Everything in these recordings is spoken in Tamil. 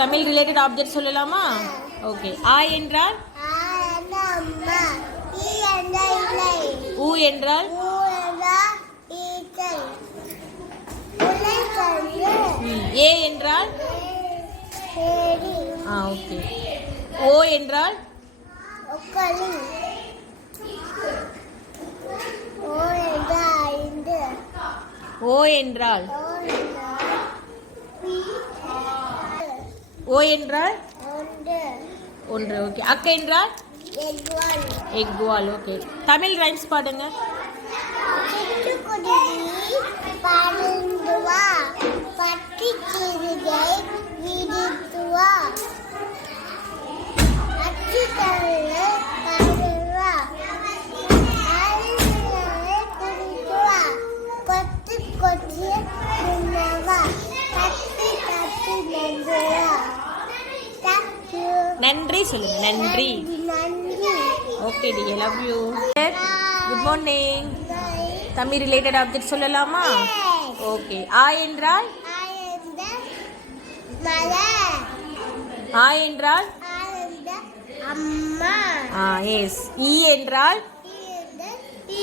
தமிழ் ரிலேட்டட் ஆப்ஜெக்ட் சொல்லலாமா? ஓகே. ஆ என்றால் அம்மா. ஈ என்றால் இலை. ஊ என்றால் ஈச்சல். உருளைக்கிழங்கு. ஏ என்றால் ஏரி. ஓகே. ஓ என்றால் ஒக்களி. ஓ என்றால் ஐந்து. ஓ என்றால் ஓ என்றால் ஒன்று. ஓகே. அக்க என்றால் எக்வால். ஓகே. தமிழ் ரைம்ஸ் பாடுங்க. பறந்து வா, பட்டி சிறுகை விரித்து வா, அச்சு தவிர பறந்து வா, அருவியை குடித்து வா, கொத்து கொத்து உண்ணவா, தட்டி தட்டி நன்று வா. நன்றி சொல்லுங்க. நன்றி. ஓகே டி, love you. Good morning. Tamil related object சொல்லலாமா? ஓகே. ஆ என்றால் ஆ என்றால் அம்மா. எஸ். ஈ என்றால்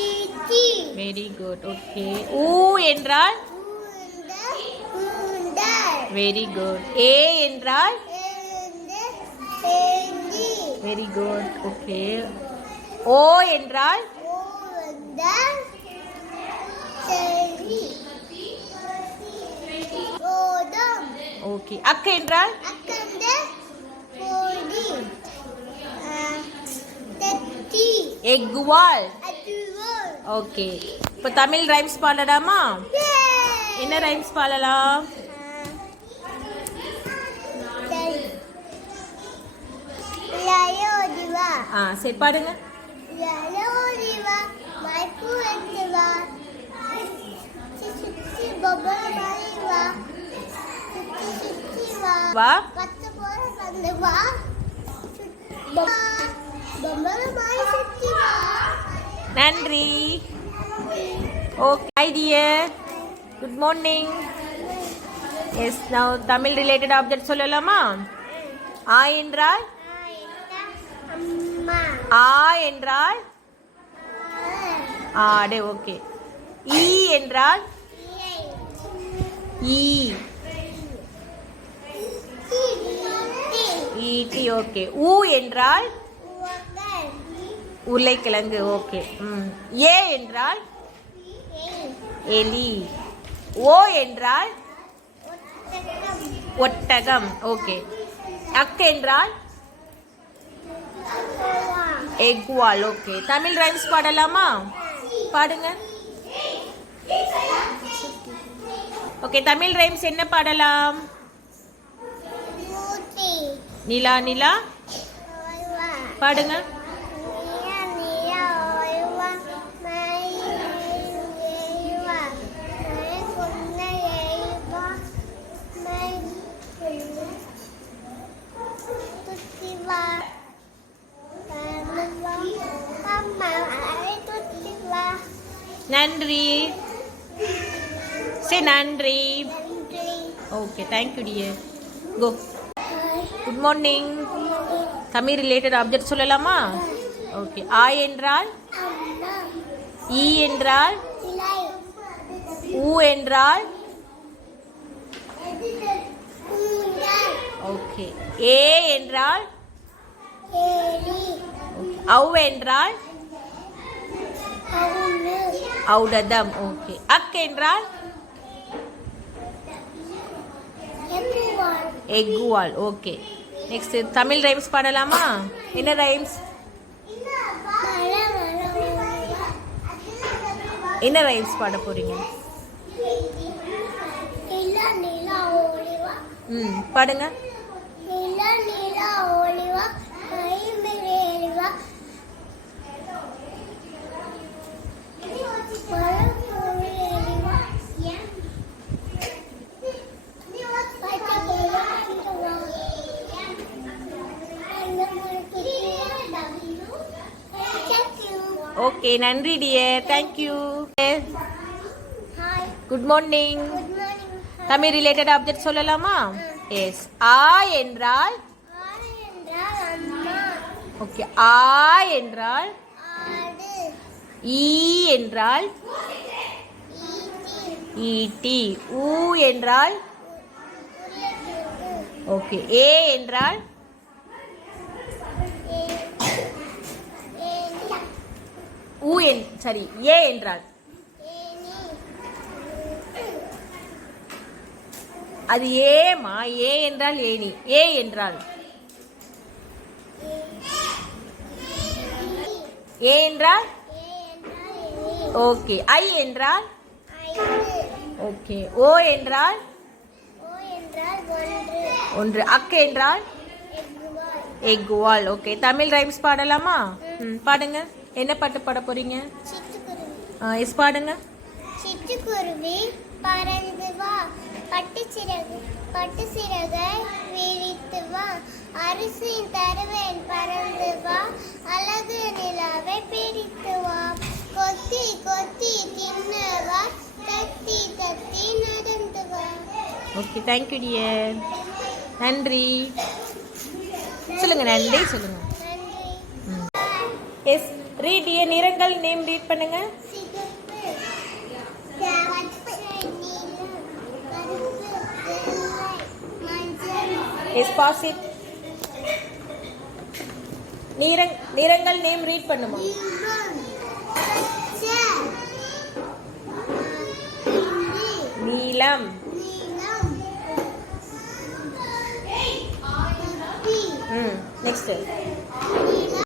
ஈட்டி. Very good. ஓகே. ஊ என்றால் வெரி குட். ஏ என்றால் வெரி குட். ஓகே. ஓ என்றால் ஓகே. அக்க என்றால் எக்வால். ஓகே. இப்போ தமிழ் ரைம்ஸ் பாடலாமா? என்ன ரைம்ஸ் பாடலாம்? சரி பாடுங்க. வா. நன்றி. Okay. Hi dear. Good morning. Yes. Now Tamil related object சொல்லலாமா? ஆ என்றால் ஆ என்றால் ஆடு. ஓகே. ஈ என்றால் ஈ ஈட்டி. ஓகே. ஊ என்றால் உருளைக்கிழங்கு. ஓகே. ஏ என்றால் எலி. ஓ என்றால் ஒட்டகம். ஓகே. அக்க என்றால் எக்வால். ஓகே. தமிழ் ரைம்ஸ் பாடலாமா? பாடுங்க. ஓகே. தமிழ் ரைம்ஸ் என்ன பாடலாம்? நிலா நிலா பாடுங்க. நன்றி. சே நன்றி. Okay. Thank you dear. Go. Good morning. Tamil related object சொல்லலாமா? ஓகே. ஆ என்றால் ஈ என்றால் ஊ என்றால் ஓகே. ஏ என்றால் ஔ என்றால் ஔடதம். ஓகே. அக் என்றால் எக்வால். ஓகே. நெக்ஸ்ட் தமிழ் ரைம்ஸ் பாடலாமா? என்ன ரைம்ஸ்? என்ன ரைம்ஸ் பாட போறீங்க? பாடுங்க. ஓகே. நன்றி dear. Thank you. Good morning. Tamil related object சொல்லலாமா? எஸ். ஆ என்றால் ஆறு என்றால் அம்மா. ஓகே. ஆ என்றால் ஆடு. ஈ என்றால் ஈட்டி. ஈட்டி. ஊ என்றால் உருளைக்கிழங்கு. ஓகே. ஏ என்றால் ஏணி. ஏ என்றால் ஏணி. அது ஏமா. ஏ என்றால் ஏணி. ஏ என்றால் ஏ என்றால் ஏ என்றால் ஏணி. ஓகே. ஐ என்றால் ஐந்து. ஓகே. ஓ என்றால் ஓ என்றால் ஒன்று. ஒன்று. அக் என்றால் எக்குவால். எக்குவால். ஓகே. தமிழ் ரைம்ஸ் பாடலாமா? பாடுங்க. என்ன பாட்டு பாட போறீங்க? சிட்டுக்குருவி. எஸ் பாடுங்க. சிட்டுக்குருவி பறந்து வா, பட்டு சிறகை விரித்து வா, அரிசி தருவேன் பறந்து வா, அழகு நிலாவை பிடித்து வா, கொத்தி கொத்தி தின்னு வா, தத்தி தத்தி நடந்து வா. ஓகே. Thank you dear. நன்றி சொல்லுங்க. நன்றி சொல்லுங்க. நன்றி. எஸ். Read dear. நிறங்கள் நேம் ரீட் பண்ணுங்க. சிகப்பு, பச்சை, நீலம், கருப்பு, வெள்ளை, மஞ்சள். எஸ். பாசிட். நிறங்கள் நேம் ரீட் பண்ணுமா? நீலம், பச்சை, நீலம். நீலம், நெக்ஸ்ட். நீலம்.